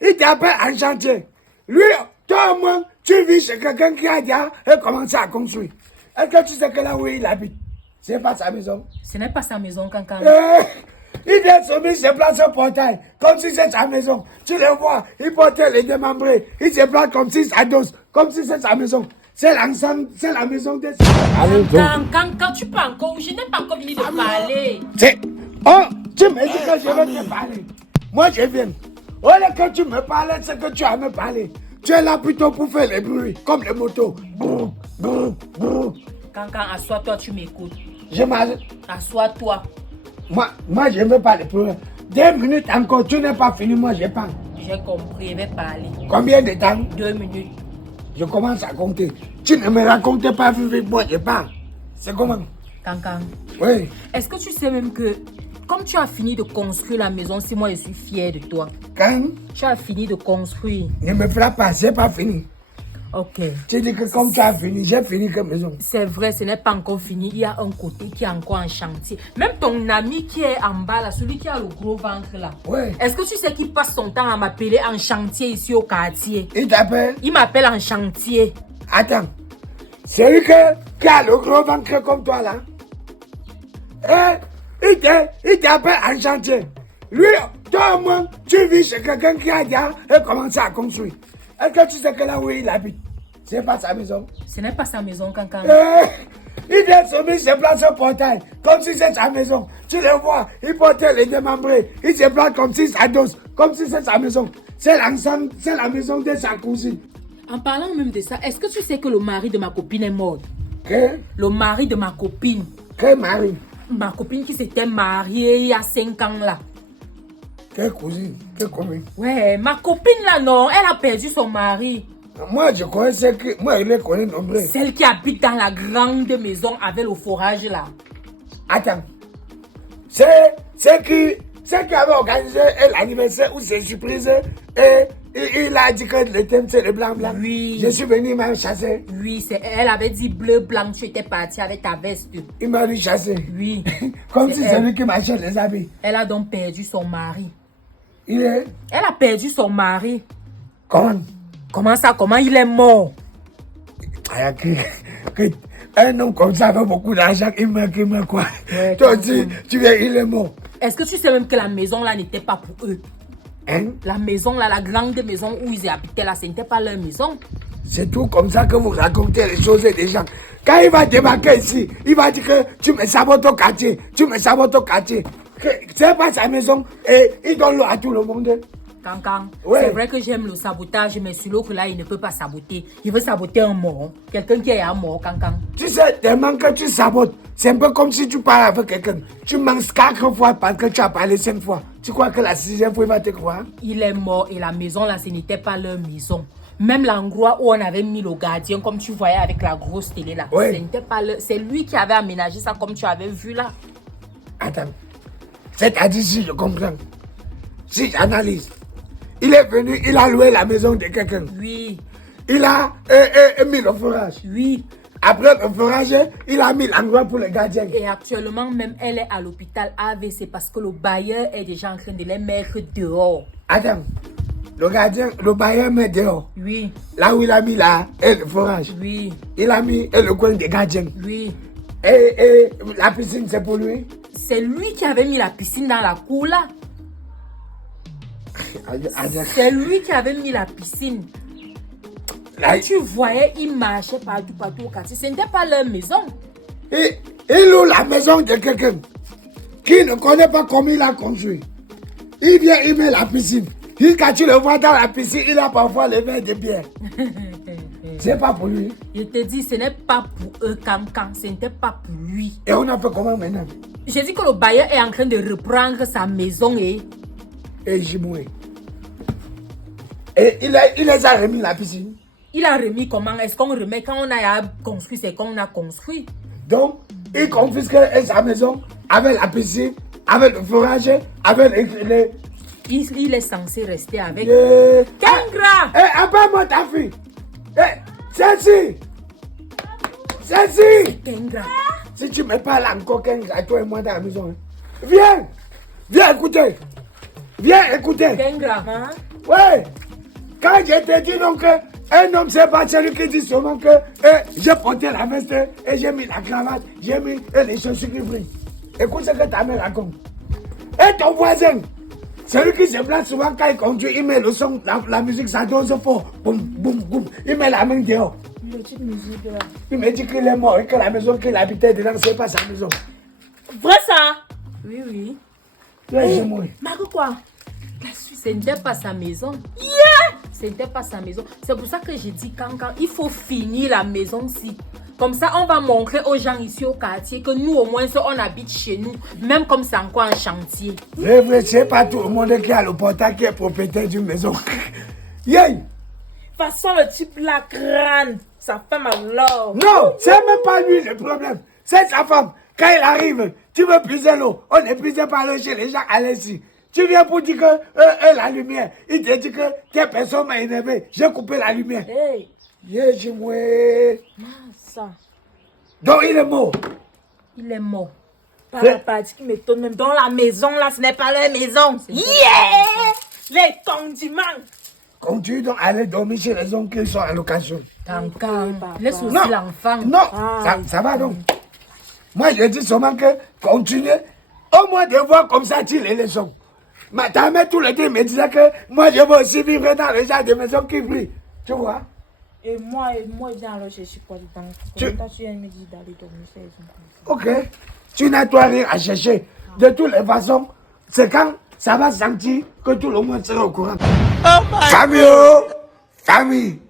il t'appelle en chantier. Lui, toi au moins, tu vis chez quelqu'un qui a déjà commencé à construire. Est-ce que tu sais que là où il habite, c'est pas sa maison? Ce n'est pas sa maison, Cancan. Il vient soumis, se place au portail, comme si c'est sa maison. Tu le vois, il porte les démembrés. Il se place comme si ça dose, comme si c'est sa maison. C'est l'ensemble, c'est la maison de sa Quand tu peux encore, je n'ai pas encore fini de parler. Oh, tu me dis que je vais te parler. Moi, je viens. Oh, là, quand tu me parles, c'est que tu as me parlé. Tu es là plutôt pour faire les bruits, comme les motos. Brrr, brrr, brrr. Cancan, assois-toi, tu m'écoutes. Je m'arrête. Assois-toi. Moi, je ne veux pas les pleurer. 2 minutes encore, tu n'es pas fini, moi, je parle. J'ai compris, je vais parler. Combien de temps? 2 minutes. Je commence à compter. Tu ne me racontes pas, Fifi, moi, je parle. C'est comment? Cancan. Oui. Est-ce que tu sais même que, comme tu as fini de construire la maison, si moi je suis fière de toi. Quand? Tu as fini de construire. Ne me frappe pas, c'est pas fini. Ok. Tu dis que comme tu as fini, j'ai fini comme maison. C'est vrai, ce n'est pas encore fini. Il y a un côté qui est encore en chantier. Même ton ami qui est en bas là, celui qui a le gros ventre là. Ouais. Est-ce que tu sais qu'il passe son temps à m'appeler en chantier ici au quartier? Il t'appelle? Il m'appelle en chantier. Attends. Celui qui a le gros ventre comme toi là. Il t'appelle en chantier. Lui, toi au moins, tu vis chez quelqu'un qui a déjà commencé à construire. Est-ce que tu sais que là où il habite, c'est pas sa maison? Ce n'est pas sa maison, Cancan. Il vient soumis, se place au portail, comme si c'est sa maison. Tu le vois, il porte les démembrés. Il se place comme si ça dose, comme si c'est sa maison. C'est l'ensemble, c'est la maison de sa cousine. En parlant même de ça, est-ce que tu sais que le mari de ma copine est mort? Que? Le mari de ma copine. Que mari? Ma copine qui s'était mariée il y a 5 ans là. Quelle cousine? Quelle commune? Ouais, ma copine là, non, elle a perdu son mari. Moi, je connais celle qui... Moi, je les connais nombreux. Celle qui habite dans la grande maison avec le forage là. Attends. C'est qui avait organisé l'anniversaire où c'est surprise et il a dit que le thème c'est le blanc-blanc. Oui. Je suis venu, il m'a chassé. Oui, elle avait dit bleu-blanc, tu étais parti avec ta veste. Il m'a dit chasser. Oui. Comme si c'est lui qui m'achète les habits. Elle a donc perdu son mari. Elle a perdu son mari. Comment? Comment ça? Comment il est mort? Un homme comme ça avec beaucoup d'argent, il meurt quoi? Ouais, toi aussi, tu viens, il est mort. Est-ce que tu sais même que la maison là n'était pas pour eux? Hein? La maison là, la grande maison où ils habitaient là, ce n'était pas leur maison. C'est tout comme ça que vous racontez les choses des gens. Quand il va débarquer ici, il va dire que tu me sabotes au quartier. Tu me sabotes au quartier. C'est pas sa maison et il donne l'eau à tout le monde. Cancan, ouais. C'est vrai que j'aime le sabotage, mais sur l'autre là, il ne peut pas saboter. Il veut saboter un mort. Quelqu'un qui est un mort, Cancan. Tu sais, tellement que tu sabotes, c'est un peu comme si tu parles avec quelqu'un. Tu manques 4 fois parce que tu as parlé 5 fois. Tu crois que la 6e fois, il va te croire? Il est mort et la maison là, ce n'était pas leur maison. Même l'endroit où on avait mis le gardien, comme tu voyais avec la grosse télé là, ouais. Ce n'était pas leur... C'est lui qui avait aménagé ça comme tu avais vu là. Attends. C'est-à-dire, si je comprends, si j'analyse, il est venu, il a loué la maison de quelqu'un. Oui. Il a mis le forage. Oui. Après le forage, il a mis l'endroit pour le gardien. Et actuellement, même elle est à l'hôpital AVC parce que le bailleur est déjà en train de les mettre dehors. Attends. Le bailleur met dehors. Oui. Là où il a mis le forage. Oui. Il a mis le coin des gardiens. Oui. Et la piscine, c'est pour lui. C'est lui qui avait mis la piscine dans la cour là. C'est lui qui avait mis la piscine. Là, tu voyais, il marchait partout au quartier. Ce n'était pas leur maison. Il loue la maison de quelqu'un qui ne connaît pas comment il a construit. Il vient, il met la piscine. Quand tu le vois dans la piscine, il a parfois le verre de bière. C'est pas pour lui. Je te dis, ce n'est pas pour eux, Cancan. Ce n'était pas pour lui. Et on a fait comment maintenant? J'ai dit que le bailleur est en train de reprendre sa maison et Jimoué. Et il les a remis la piscine. Il a remis comment? Est-ce qu'on remet quand on a construit, c'est qu'on a construit? Donc, il confisque sa maison avec la piscine, avec le forage, avec les... Il est censé rester avec. Kengra! Appelle-moi ta fille! Celle-ci! Kengra! Si tu me parles encore, Kengra, toi et moi dans la maison. Viens! Viens écouter! Viens écouter! Kengra! Ouais. Quand je te dis donc un homme, c'est pas celui qui dit seulement que j'ai porté la veste et j'ai mis la cravate, j'ai mis les chaussures qui brillent. Écoute ce que ta mère raconte. Et ton voisin, celui qui se place souvent quand il conduit, il met le son, la musique, ça dose fort. Boum, boum, boum. Il met la main dehors. Le petite musique là. Il me dit qu'il est mort et que la maison qu'il habitait dedans, c'est pas sa maison. Vrai ça? Oui, oui. Tu es mort. Marco quoi? Ce n'était pas sa maison. Ce n'était pas sa maison. C'est pour ça que j'ai dit quand il faut finir la maison-ci. Comme ça, on va montrer aux gens ici au quartier que nous, au moins, on habite chez nous. Même comme c'est encore un chantier. C'est vrai, c'est pas tout le monde qui a le portail qui est propriétaire d'une maison. Yeah. De toute façon, le type la crâne. Sa femme alors. Non, c'est même pas lui le problème. C'est sa femme. Quand il arrive, tu veux puiser l'eau. On ne puise pas l'eau chez les gens à l'aise. Tu viens pour dire que la lumière. Il te dit que telle personne m'a énervé. J'ai coupé la lumière. Hey. Yeah, j'ai moué. Ça. Donc il est mort. Il est mort. Pas la partie qui m'étonne même. Dans la maison là, ce n'est pas leur maison. Yeah! Les condiments. Continue donc à aller dormir chez les hommes qui sont à location. Tankan. Laisse aussi Non. l'enfant. Non, ça va donc. Moi, je dis seulement que continuez. Au moins de voir comme ça, tu les leçons. Ma ta mère, tout le temps, me disait que moi, je veux aussi vivre dans le genre de maison qui brille. Tu vois? Et moi, il vient alors chercher quoi dedans? Tu- Quand tu me dis d'aller dormir chez les gens. Ok. Tu n'as toi rien à chercher. De toutes les façons, c'est quand ça va sentir que tout le monde sera au courant. Famille, oh! Famille.